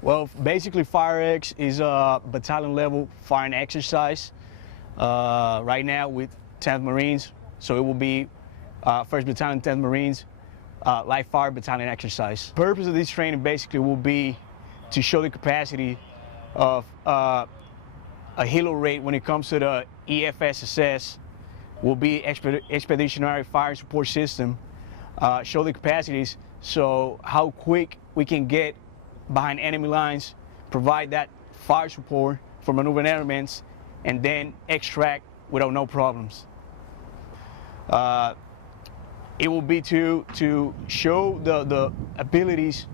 Well, basically Firex is a battalion level firing exercise right now with 10th Marines. So it will be 1st Battalion, 10th Marines, live fire battalion exercise. The purpose of this training basically will be to show the capacity of a helo rate when it comes to the EFSSS, will be expeditionary fire support system. Show the capacities, so how quick we can get behind enemy lines, provide that fire support for maneuvering elements, and then extract without no problems. It will be to show the abilities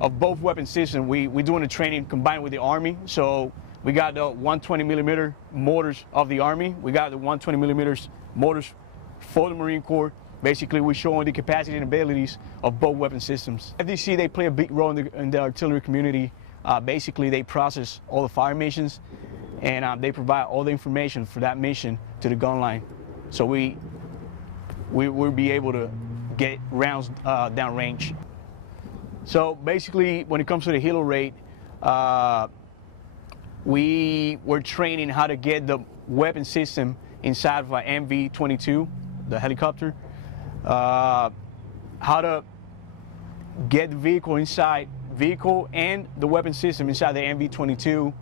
of both weapon systems. We're doing the training combined with the Army, so we got the 120mm mortars of the Army, we got the 120mm mortars for the Marine Corps. Basically, we're showing the capacity and abilities of both weapon systems. FDC, they play a big role in the artillery community. Basically, they process all the fire missions, and they provide all the information for that mission to the gun line. So we will be able to get rounds downrange. So basically, when it comes to the helo rate, we were training how to get the weapon system inside of an MV-22, the helicopter. How to get the vehicle and the weapon system inside the MV-22,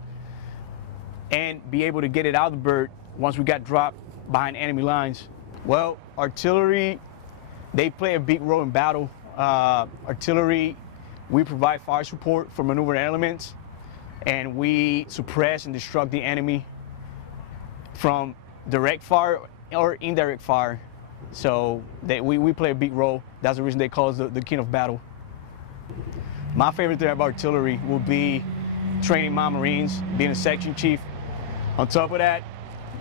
and be able to get it out of the bird once we got dropped behind enemy lines. Well, artillery, they play a big role in battle. Artillery, we provide fire support for maneuvering elements, and we suppress and destruct the enemy from direct fire or indirect fire. So we play a big role. That's the reason they call us the king of battle. My favorite thing about artillery will be training my Marines, being a section chief. On top of that,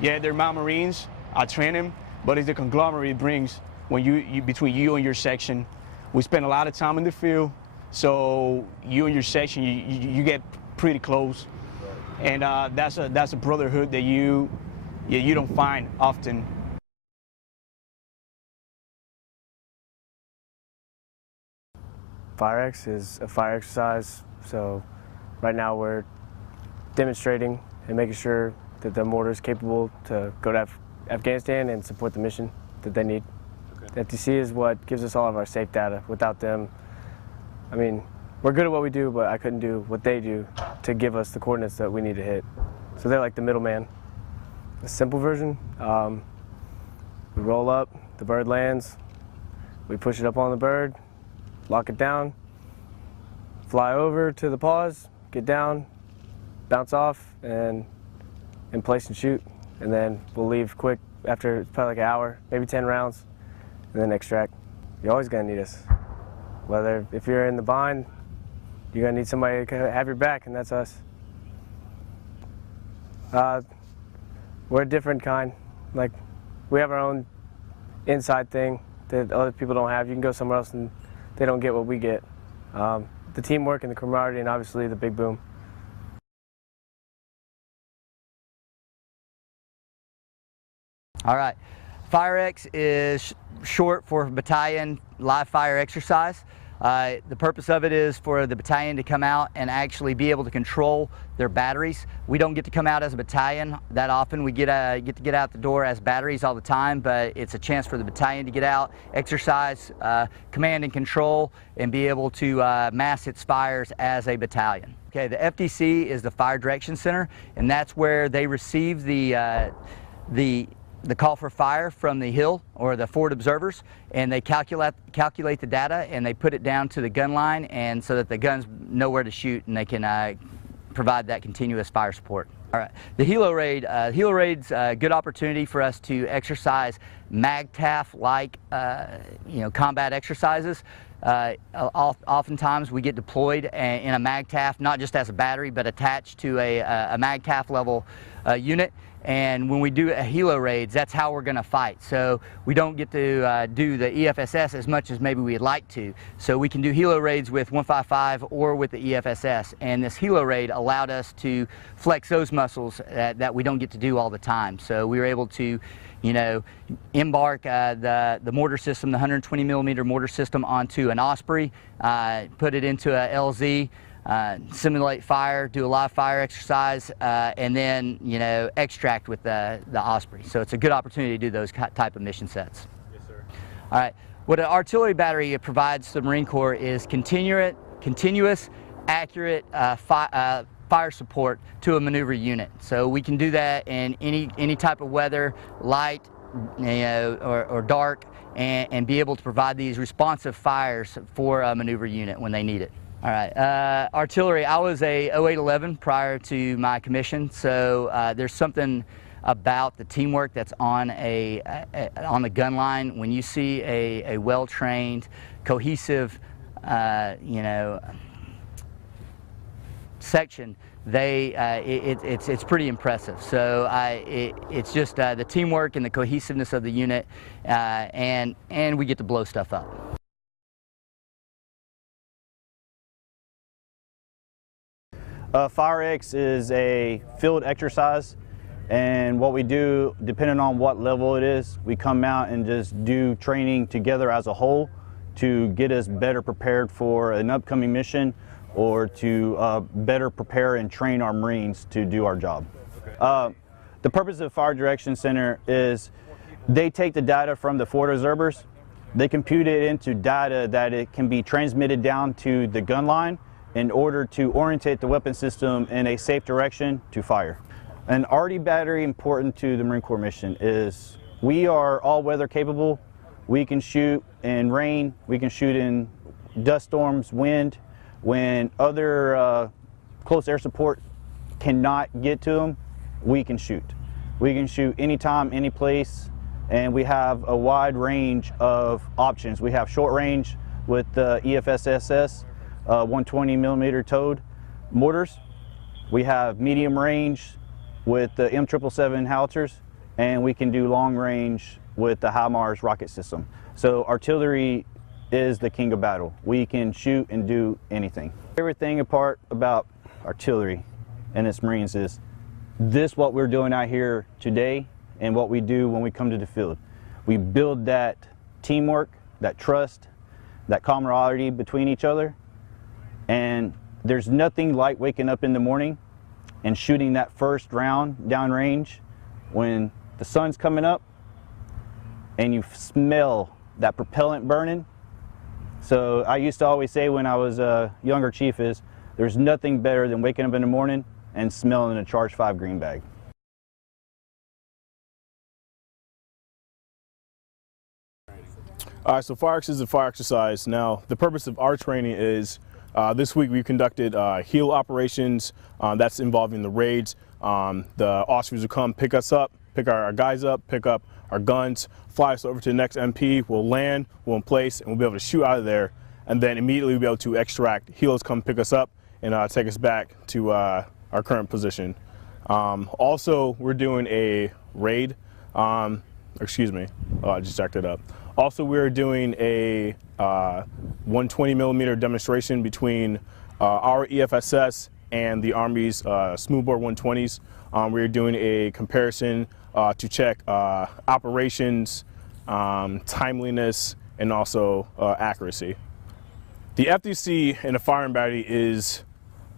yeah, they're my Marines. I train them, but it's the conglomerate it brings when between you and your section. We spend a lot of time in the field, so you and your section, you get pretty close, and that's a brotherhood that you don't find often. Firex is a fire exercise, so right now we're demonstrating and making sure that the mortar is capable to go to Afghanistan and support the mission that they need. Okay. The FTC is what gives us all of our safe data. Without them, I mean, we're good at what we do, but I couldn't do what they do to give us the coordinates that we need to hit. So they're like the middleman. The simple version, we roll up, the bird lands, we push it up on the bird, lock it down, fly over to the pause, get down, bounce off, and in place and shoot. And then we'll leave quick after probably like an hour, maybe 10 rounds, and then extract. You're always gonna need us. Whether if you're in the bind, you're gonna need somebody to have your back, and that's us. We're a different kind. Like, we have our own inside thing that other people don't have. You can go somewhere else and they don't get what we get. The teamwork and the camaraderie, and obviously the big boom. All right, Firex is short for Battalion Live Fire Exercise. The purpose of it is for the battalion to come out and actually be able to control their batteries. We don't get to come out as a battalion that often. We get to get out the door as batteries all the time, but it's a chance for the battalion to get out, exercise, command and control, and be able to mass its fires as a battalion. Okay, the FDC is the Fire Direction Center, and that's where they receive the call for fire from the hill or the forward observers, and they calculate the data and they put it down to the gun line, and so that the guns know where to shoot and they can provide that continuous fire support. All right, the helo raid's a good opportunity for us to exercise MAGTF-like combat exercises. Oftentimes we get deployed in a MAGTF, not just as a battery, but attached to a MAGTF level unit. And when we do a helo raids, that's how we're going to fight. So we don't get to do the EFSS as much as maybe we'd like to. So we can do helo raids with 155 or with the EFSS. And this helo raid allowed us to flex those muscles that we don't get to do all the time. So we were able to, embark the mortar system, the 120mm mortar system, onto an Osprey, put it into a LZ, simulate fire, do a live fire exercise, and then, you know, extract with the Osprey. So it's a good opportunity to do those type of mission sets. Yes, sir. All right. What an artillery battery provides to the Marine Corps is continuous, accurate fire support to a maneuver unit. So we can do that in any type of weather, light, you know, or dark, and be able to provide these responsive fires for a maneuver unit when they need it. All right, artillery. I was a 0811 prior to my commission, so there's something about the teamwork that's on the gun line. When you see a well-trained, cohesive, you know, section, it's pretty impressive. So it's just the teamwork and the cohesiveness of the unit, and we get to blow stuff up. Firex is a field exercise, and what we do, depending on what level it is, we come out and just do training together as a whole to get us better prepared for an upcoming mission, or to better prepare and train our Marines to do our job. The purpose of Fire Direction Center is they take the data from the forward observers, they compute it into data that it can be transmitted down to the gun line in order to orientate the weapon system in a safe direction to fire. And already very important to the Marine Corps mission is we are all weather capable. We can shoot in rain, we can shoot in dust storms, wind. When other close air support cannot get to them, we can shoot. We can shoot anytime, any place, and we have a wide range of options. We have short range with the EFSSS 120 millimeter towed mortars. We have medium range with the M777 howitzers, and we can do long range with the HIMARS rocket system. So artillery is the king of battle. We can shoot and do anything. Everything apart about artillery and its Marines is this what we're doing out here today and what we do when we come to the field. We build that teamwork, that trust, that camaraderie between each other, and there's nothing like waking up in the morning and shooting that first round downrange when the sun's coming up and you smell that propellant burning. So I used to always say when I was a younger chief is there's nothing better than waking up in the morning and smelling a Charge 5 green bag. All right, so Firex is a fire exercise. Now, the purpose of our training is this week we conducted heal operations that's involving the raids. The Ospreys will come pick us up, pick our guys up, pick up our guns, fly us over to the next MP, we'll land, we'll in place, and we'll be able to shoot out of there, and then immediately we'll be able to extract. Helos come pick us up and take us back to our current position. Also, we're doing a raid, excuse me, I just jacked it up. Also, we're doing a 120 millimeter demonstration between our EFSS and the Army's smoothbore 120s. We're doing a comparison to check operations, timeliness, and also accuracy. The FDC in a firing battery is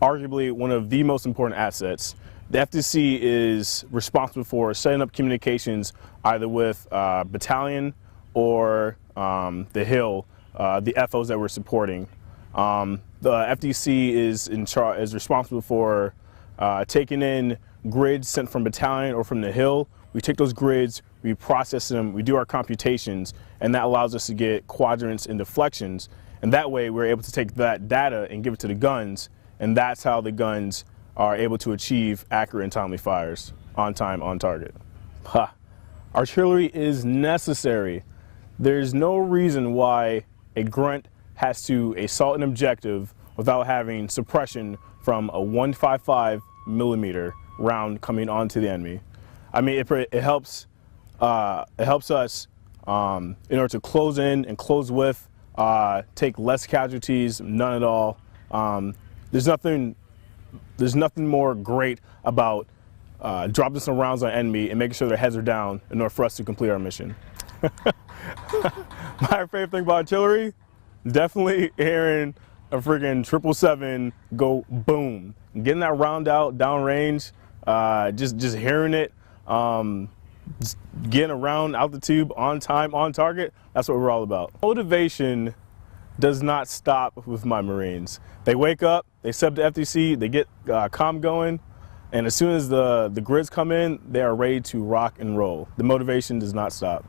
arguably one of the most important assets. The FDC is responsible for setting up communications either with Battalion or the Hill, the FOs that we're supporting. The FDC is responsible for taking in grids sent from Battalion or from the Hill. We take those grids, we process them, we do our computations, and that allows us to get quadrants and deflections. And that way we're able to take that data and give it to the guns, and that's how the guns are able to achieve accurate and timely fires, on time, on target. Ha! Artillery is necessary. There's no reason why a grunt has to assault an objective without having suppression from a 155 millimeter round coming onto the enemy. I mean, it helps us in order to close in and close with, take less casualties, none at all. There's nothing more great about dropping some rounds on enemy and making sure their heads are down in order for us to complete our mission. My favorite thing about artillery, definitely hearing a friggin' 777 go boom. Getting that round out downrange, just hearing it, just getting around altitude, on time, on target, that's what we're all about. Motivation does not stop with my Marines. They wake up, they sub to FTC, they get comm going, and as soon as the grids come in, they are ready to rock and roll. The motivation does not stop.